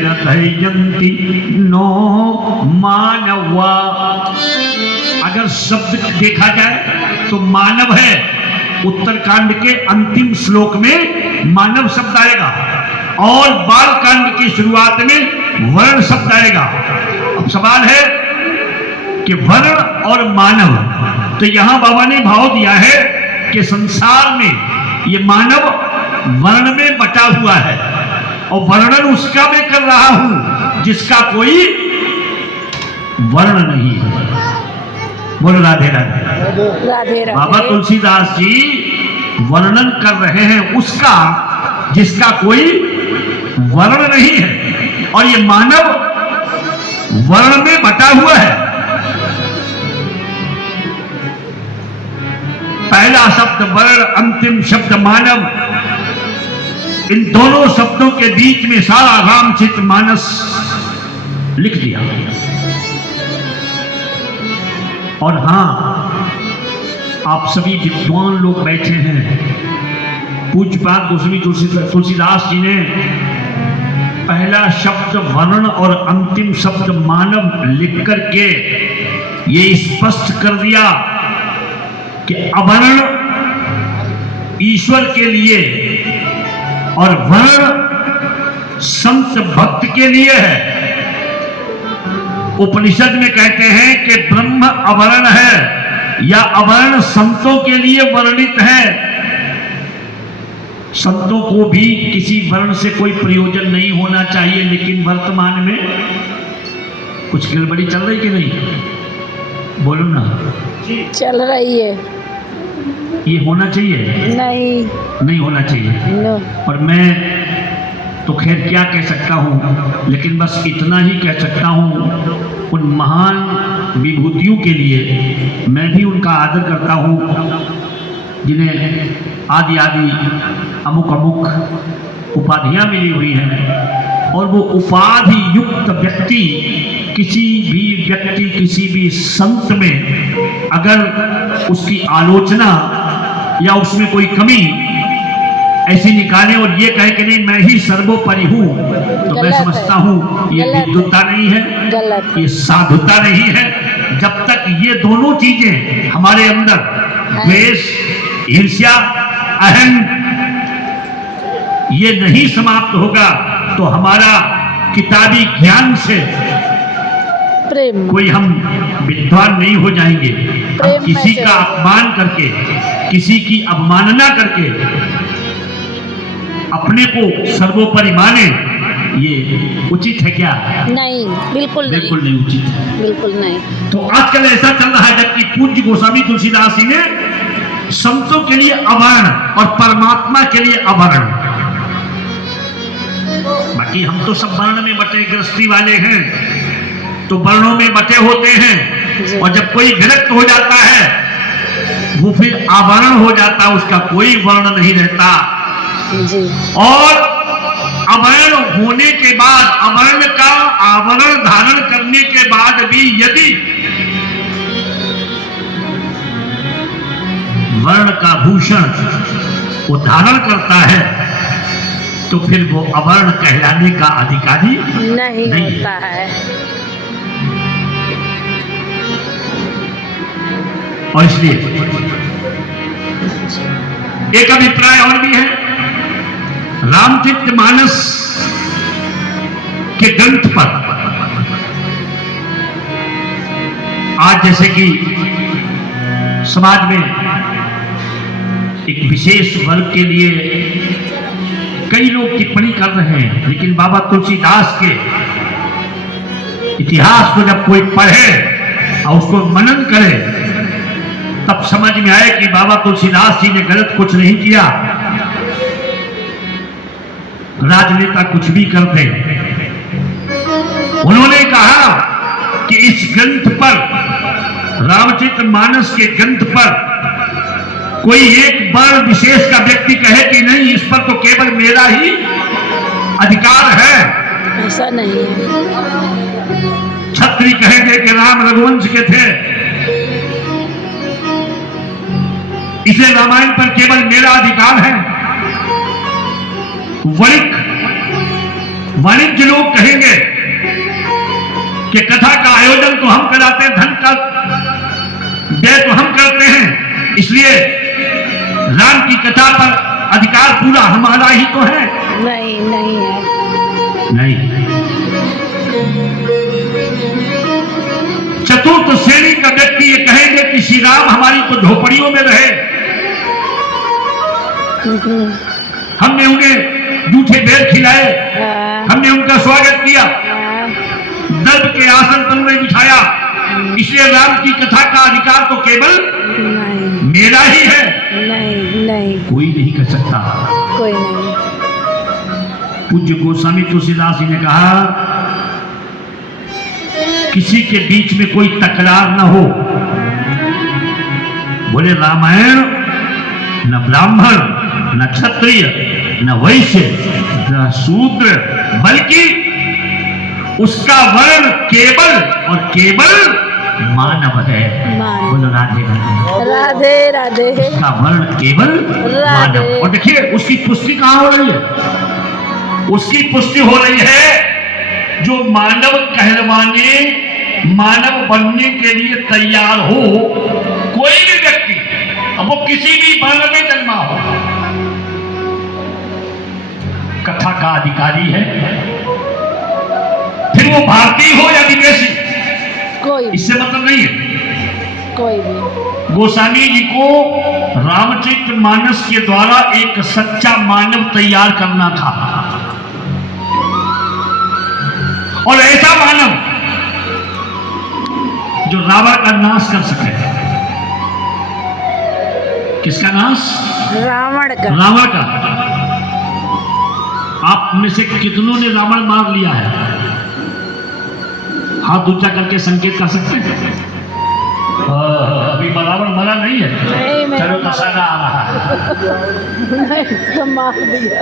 रथयन्ति no मानवा। अगर शब्द देखा जाए तो मानव है, उत्तरकांड के अंतिम श्लोक में मानव शब्द आएगा और बाल कांड की शुरुआत में वर्ण शब्द आएगा। अब सवाल है कि वर्ण और मानव, तो यहां बाबा ने भाव दिया है कि संसार में ये मानव वर्ण में बटा हुआ है और वर्णन उसका मैं कर रहा हूं जिसका कोई वर्ण नहीं है। बोलो राधे राधे। राधे राधे। बाबा तुलसीदास जी वर्णन कर रहे हैं उसका जिसका कोई वर्ण नहीं है और ये मानव वर्ण में बटा हुआ है। पहला शब्द वर्ण, अंतिम शब्द मानव, इन दोनों शब्दों के बीच में सारा रामचरित मानस लिख दिया। और हां, आप सभी विद्वान लोग बैठे हैं, पूज्यपाद गोस्वामी तुलसीदास जी ने पहला शब्द वर्ण और अंतिम शब्द मानव लिख करके ये स्पष्ट कर दिया कि अवर्ण ईश्वर के लिए और वर्ण संत भक्त के लिए है। उपनिषद में कहते हैं कि ब्रह्म अवर्ण है या अवर्ण संतों के लिए वर्णित है। संतों को भी किसी वर्ण से कोई प्रयोजन नहीं होना चाहिए, लेकिन वर्तमान में कुछ गड़बड़ी चल रही कि नहीं? बोलो ना। चल रही है। ये होना चाहिए? नहीं होना चाहिए। नो। और मैं तो खैर क्या कह सकता हूँ, लेकिन बस इतना ही कह सकता हूँ, उन महान विभूतियों के लिए मैं भी उनका आदर करता हूँ जिन्हें आदि आदि अमुक अमुक उपाधियाँ मिली हुई हैं। और वो उपाधि युक्त व्यक्ति किसी भी संत में अगर उसकी आलोचना या उसमें कोई कमी ऐसी निकाले और ये कहे कि नहीं मैं ही सर्वोपरि हूं, तो मैं समझता हूं ये विद्वता नहीं है, ये साधुता नहीं है। जब तक ये दोनों चीजें हमारे अंदर द्वेष, ईर्ष्या, अहम ये नहीं समाप्त होगा तो हमारा किताबी ज्ञान से प्रेम, कोई हम विद्वान नहीं हो जाएंगे। हम किसी का अपमान करके, किसी की अवमानना करके अपने को सर्वोपरि माने, ये उचित है क्या? नहीं, बिल्कुल नहीं उचित है, बिल्कुल नहीं। तो आजकल ऐसा चल रहा है जबकि पूज्य गोस्वामी तुलसीदास जी ने संतों के लिए अवर्ण और परमात्मा के लिए अवर्ण, बाकी हम तो सब वर्ण में बटे गृहस्थी वाले हैं तो वर्णों में बटे होते हैं, और जब कोई विरक्त हो जाता है वो फिर आवरण हो जाता है, उसका कोई वर्ण नहीं रहता जी। और अवर्ण होने के बाद, अवर्ण का आवरण धारण करने के बाद भी यदि वर्ण का भूषण वो धारण करता है तो फिर वो अवर्ण कहलाने का अधिकारी नहीं होता है। और इसलिए एक अभिप्राय और भी है, रामचरित मानस के ग्रंथ पर आज जैसे कि समाज में एक विशेष वर्ग के लिए कई लोग टिप्पणी कर रहे हैं, लेकिन बाबा तुलसीदास के इतिहास को जब कोई पढ़े और उसको मनन करे तब समझ में आए कि बाबा तुलसीदास जी ने गलत कुछ नहीं किया। राजनेता कुछ भी करते, उन्होंने कहा कि इस ग्रंथ पर, रामचरित मानस के ग्रंथ पर कोई एक वर्ण विशेष का व्यक्ति कहे कि नहीं इस पर तो केवल मेरा ही अधिकार है, ऐसा नहीं है। क्षत्रिय कहेंगे कि राम रघुवंश के थे, इसे रामायण पर केवल मेरा अधिकार है। वणिक वाणिज्य लोग कहेंगे कि कथा का आयोजन तो हम कराते हैं, धन का व्यय तो हम करते हैं, इसलिए राम की कथा पर अधिकार पूरा हमारा ही तो है। नहीं, नहीं है। नहीं, चतुर्थ श्रेणी का व्यक्ति ये कहेंगे कि श्री राम हमारी तो झोपड़ियों में रहे, हमने उन्हें जूठे बेर खिलाए, हमने उनका स्वागत किया, दर्द के आसन पर उन्हें बिठाया, इसलिए राम की कथा का अधिकार तो केवल नहीं, मेरा ही है। नहीं, नहीं, कोई नहीं कर सकता। कोई नहीं। पूज्य गोस्वामी तुलसीदास जी ने कहा किसी के बीच में कोई तकरार न हो। बोले रामायण न ब्राह्मण न क्षत्रिय न वैश्य न शूद्र, बल्कि उसका वर्ण केवल और केवल मानव है। बोलो राधे राधे। राधे राधे। उसका वर्ण केवल मानव। और देखिए उसकी पुष्टि कहां हो रही है? उसकी पुष्टि हो रही है जो मानव कहलवाने, मानव बनने के लिए तैयार हो, कोई भी व्यक्ति, अब वो किसी भी वर्ण में जन्मा हो, कथा का अधिकारी है, फिर वो भारतीय हो या विदेशी, कोई इससे मतलब नहीं है। कोई भी गोस्वामी जी को रामचरितमानस के द्वारा एक सच्चा मानव tैयार करना था, और ऐसा मानव जो रावण का नाश कर सके। किसका नाश? रावण का। रावण का। आप में से कितनों ने रावण मार लिया है? हाथ ऊंचा करके संकेत कर सकते हैं। अभी रावण मरा नहीं है, चलो दशहरा आ रहा है। नहीं, तो मार दिया।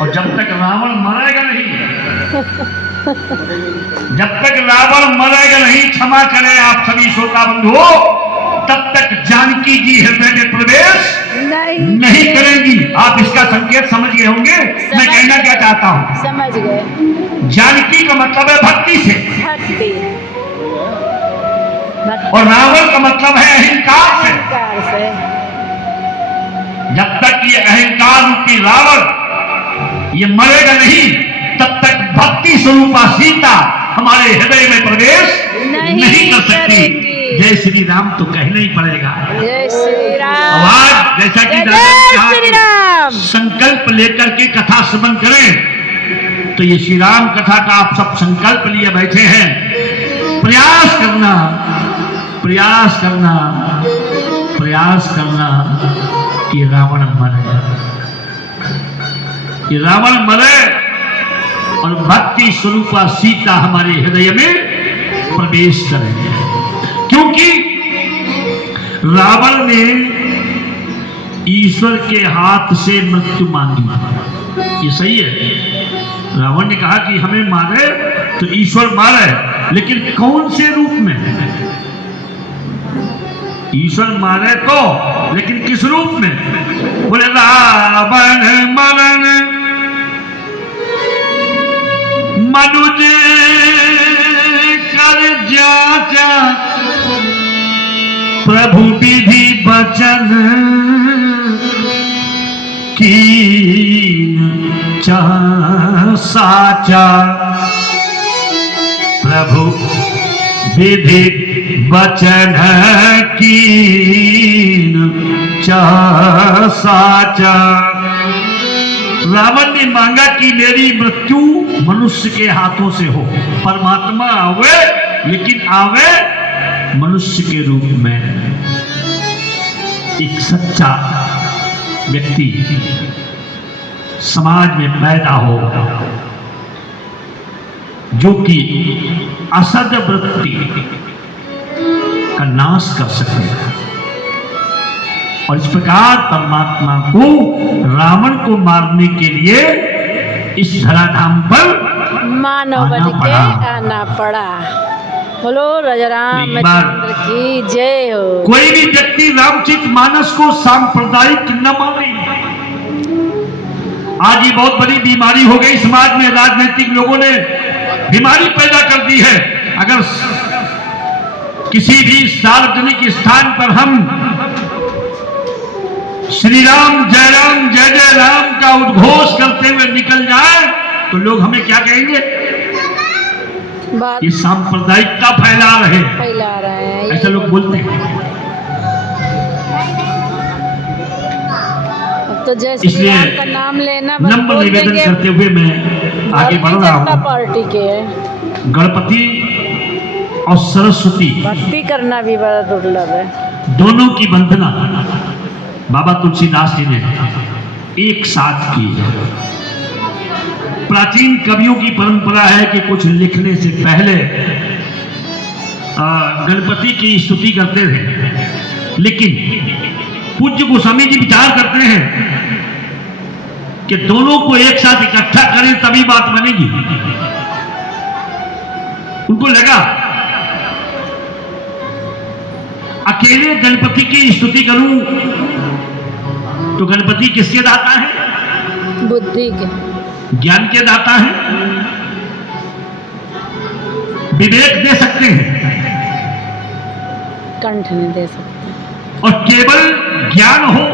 और जब तक रावण मरेगा नहीं, जब तक रावण मरेगा नहीं, क्षमा करें आप सभी श्रोता बंधुओं, तब तक जानकी जी हृदय में प्रवेश नहीं करेंगी। आप इसका संकेत समझ गए होंगे मैं कहना क्या चाहता हूँ। समझ गए। जानकी का मतलब है भक्ति से, भक्ति। और रावण का मतलब है अहंकार से। अहंकार से। जब तक ये अहंकार रूपी रावण ये मरेगा नहीं, तब तक भक्ति स्वरूपा सीता हमारे हृदय में प्रवेश नहीं कर सकती। जय श्री राम तो कहना ही पड़ेगा। जय श्री राम। आज जैसा कि जय श्री राम संकल्प लेकर के कथा श्रवण करें, तो ये श्री राम कथा का आप सब संकल्प लिए बैठे हैं। प्रयास करना, प्रयास करना, प्रयास करना कि रावण मरे, कि रावण मरे और भक्ति स्वरूपा सीता हमारे हृदय में प्रवेश करे। क्योंकि रावण ने ईश्वर के हाथ से मृत्यु मांगी। ये सही है। रावण ने कहा कि हमें मारे तो ईश्वर मारे, लेकिन कौन से रूप में? ईश्वर मारे तो, लेकिन किस रूप में? बोले रावण मरण मनुज कर जाचा, प्रभु विधि वचन कीन चाह साचा, प्रभु विधि वचन कीन चाह साचा। रावण ने मांगा कि मेरी मृत्यु मनुष्य के हाथों से हो, परमात्मा आवे, लेकिन आवे मनुष्य के रूप में। एक सच्चा व्यक्ति समाज में पैदा हो जो कि असद वृत्ति का नाश कर सके, और इस प्रकार परमात्मा को रावण को मारने के लिए इस धराधाम पर मानव बन के आना पड़ा। बोलो राजाराम चंद्र की जय हो। कोई भी व्यक्ति रामचरितमानस को सांप्रदायिक न माने, आज ये बहुत बड़ी बीमारी हो गई समाज में, राजनीतिक लोगों ने बीमारी पैदा कर दी है। अगर किसी भी सार्वजनिक स्थान पर हम श्री राम जय राम का उद्घोष करते हुए निकल जाए तो लोग हमें क्या कहेंगे? ये सांप्रदायिकता फैला रहे हैं, ऐसा लोग बोलते हैं। तो जैसे इसलिए का नाम लेना नम्र निवेदन करते हुए मैं आगे बढ़ रहा हूँ। पार्टी के गणपति और सरस्वती भक्ति करना भी बड़ा दुर्लभ है। दोनों की वंदना बाबा तुलसीदास जी ने एक साथ की है। प्राचीन कवियों की परंपरा है कि कुछ लिखने से पहले गणपति की स्तुति करते थे, लेकिन पूज्य गोस्वामी जी विचार करते हैं कि दोनों को एक साथ इकट्ठा करें तभी बात बनेगी। उनको लगा अकेले गणपति की स्तुति करूं तो गणपति किसके दाता है? बुद्धि के, ज्ञान के दाता है, विवेक दे सकते हैं, कंठ नहीं दे सकते। और केवल ज्ञान हो